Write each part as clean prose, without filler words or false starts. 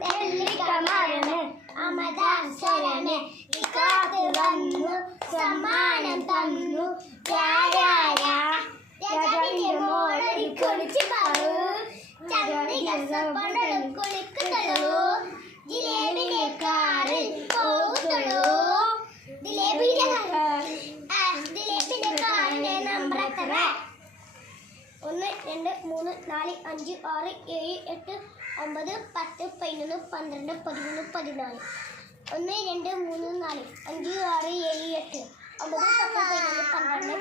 നെല്ലിക്കമരമേ അമൃതാക്ഷരമേ ഇക്കാത്ത് വന്നു സമ്മാനം തന്നു രാജാവിന്റെ മോളൊരു കുളിച്ചു പാറു ചന്ദ്രിക കുളിക്കുത്തളൂ ജിലേബിന്റെ കാറിൽ പോകുത്തളൂ ജിലേബിന്റെ കാറിന്റെ നമ്പർ എത്ര 1 2 3 4 5 6 7 8 9 10 11 12 13 14 1 2 3 4 5 6 7 8 9 10 11 12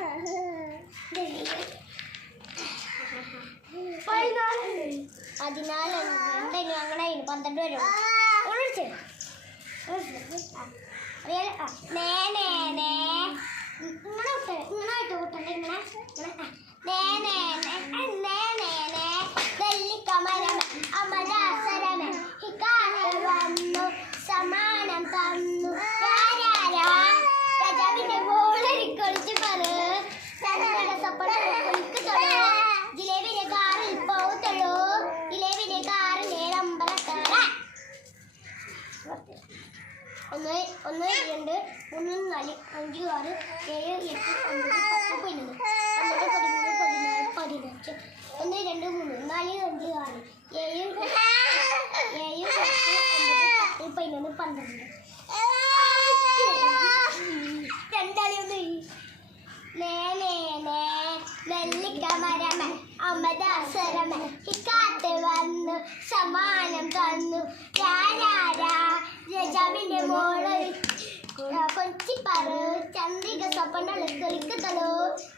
14 ഞങ്ങളുടെ 12 വരും ഇങ്ങനായിട്ട് കൂട്ടണ്ടേ ഇങ്ങനെ നെല്ലിക്കമരമേ അമൃതാക്ഷരമേ ഇക്കാത്ത് വന്നു സമ്മാനം തന്നു രാജാവിന്റെ മോളൊരു കുളിച്ചു പാറു ജിലേബിന്റെ കാറിൽ പോകത്തുള്ളൂ ജിലേബിന്റെ കാറിന്റെ നമ്പർ എത്ര 1 2 3 4 5 6 7 8 9 10 11 12 13 14 1 2 3 4 5 6 7 8 9 10 11 12 നെല്ലിക്കമരമേ അമൃതാക്ഷരമേ ഇക്കാത്ത് വന്നു സമ്മാനം തന്നു രാജാവിന്റെ മോളൊരു കൊച്ചിപ്പാറു ചന്ദ്രിക സ്വപ്നങ്ങൾ കളിക്കത്തുള്ളൂ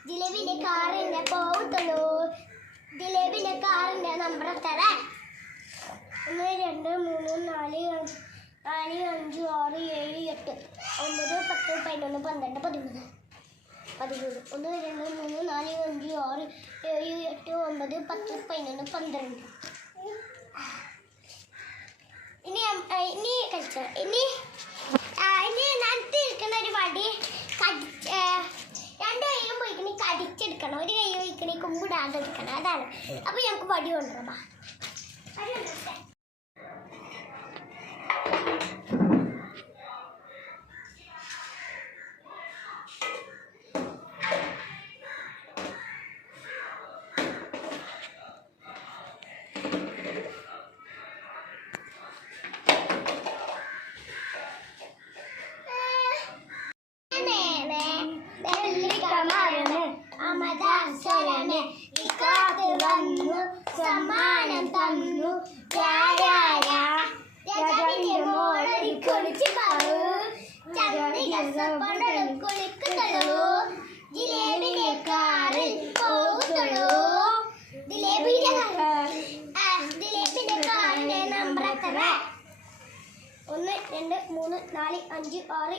ജിലേബിന്റെ കാറിന്റെ പോകത്തുള്ളൂ ജിലേബിന്റെ കാറിന്റെ നമ്പർ എത്ര 1 2 3 4 5 6 7 8 9 10 11 12 13 1 2 3 4 5 6 7 8 9 10 11 12 ഇനി കഴിച്ചോ ഇനി നട്ടിരിക്കുന്ന ഒരു വടി രണ്ട് കൈയും പോയിക്കണി കടിച്ചെടുക്കണം ഒരു കൈ പോയിക്കണി കുമ്പിടാതെ എടുക്കണം അതാണ് അപ്പൊ ഞങ്ങൾക്ക് വടി കൊണ്ടുവരാം വടി കൊണ്ടുവരട്ടെ അമൃതാക്ഷരമേ ഇക്കാത്ത് വന്നു സമ്മാനം തന്നു രാജാവിന്റെ മോളൊരു കുളിച്ചു പാറു ചന്ദ്രിക കുളിക്കുത്തളൂ ജിലേബിന്റെ കാറിൽ പോകുത്തളൂ ജിലേബിന്റെ കാറിന്റെ നമ്പർ എത്ര 1 2 3 4 5 6 7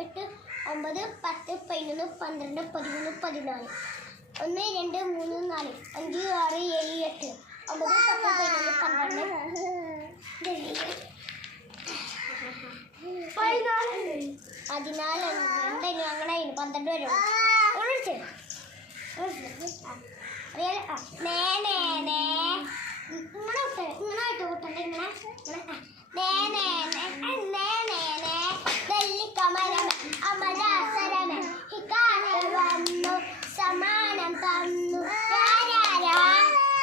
8 9 10 11 12 13 14 1 2 3 4 5 6 7 8 9 10 11 14 ഞങ്ങളുടെ 12 വരും ഇങ്ങനായിട്ട് കൂട്ടണ്ടേ ഇങ്ങനെ നെല്ലിക്കമരമേ അമൃതാക്ഷരമേ ഇക്കാത്ത് വന്നു സമ്മാനം തന്നു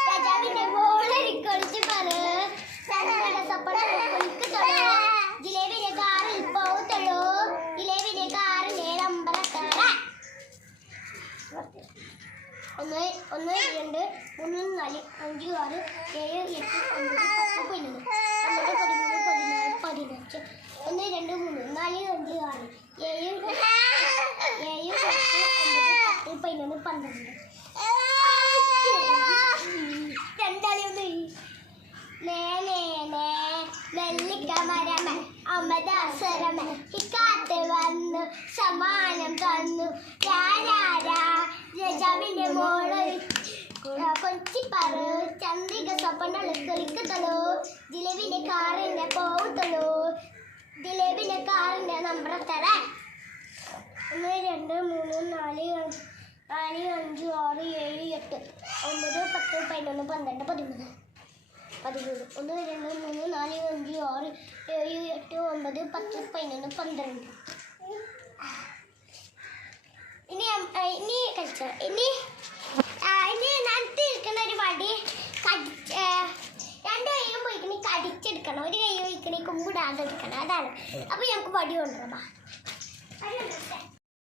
രാജാവിന്റെ മോളൊരു കുളിച്ചു പാറു ജിലേബിന്റെ കാറിൽ പോകത്തുള്ളൂ ജിലേബിന്റെ കാറിന്റെ നമ്പർ എത്ര 1 2 3 4 5 6 7 8 9 10 11 1 2 3 4 5 6 7 8 9 10 നെല്ലിക്കമരമേ അമൃതാക്ഷരമേ ഇക്കാത്ത് വന്നു സമ്മാനം തന്നു രാജാവിന്റെ മോളൊരു കൊച്ചിപ്പാറു ചന്ദ്രിക സ്വപ്നങ്ങൾ കളിക്കത്തുള്ളൂ ജിലേബിന്റെ കാറിന്റെ പോകത്തുള്ളൂ ജിലേബിന്റെ കാറിന്റെ നമ്പർ എത്ര 1 2 3 4 5 6 7 8 9 10 11 12 13 13 1 2 3 4 5 6 7 8 9 10 11 12 ഇനി കളിച്ചോ ഇനി നടുത്തിരിക്കുന്ന ഒരു വടി രണ്ട് കൈയും പോയിക്കണി കടിച്ചെടുക്കണം ഒരു കൈ പോയിക്കണി കുമ്പിടാതെ എടുക്കണം അതാണ് അപ്പൊ ഞങ്ങൾക്ക് വടി കൊണ്ടുവരാം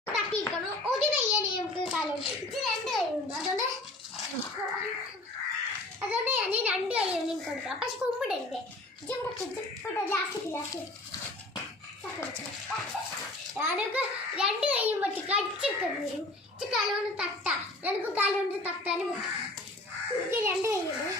തട്ടിയിരിക്കണം ഒരു കൈയാണ് നമുക്ക് കാലുണ്ട് ഇത് രണ്ട് കൈയുണ്ട് അതുകൊണ്ട് ഞാൻ രണ്ട് കൈയും നിങ്ങൾക്ക് കൊടുക്കാം പക്ഷെ കുമ്പിടരുത് ഞാനൊക്കെ രണ്ട് കൈയും പറ്റി കടിച്ചെടുക്കേണ്ടി വരും കാലുകൊണ്ട് തട്ടാം ഞങ്ങൾക്ക് കാലുകൊണ്ട് തട്ടാനും പറ്റും രണ്ട് കൈയുണ്ട്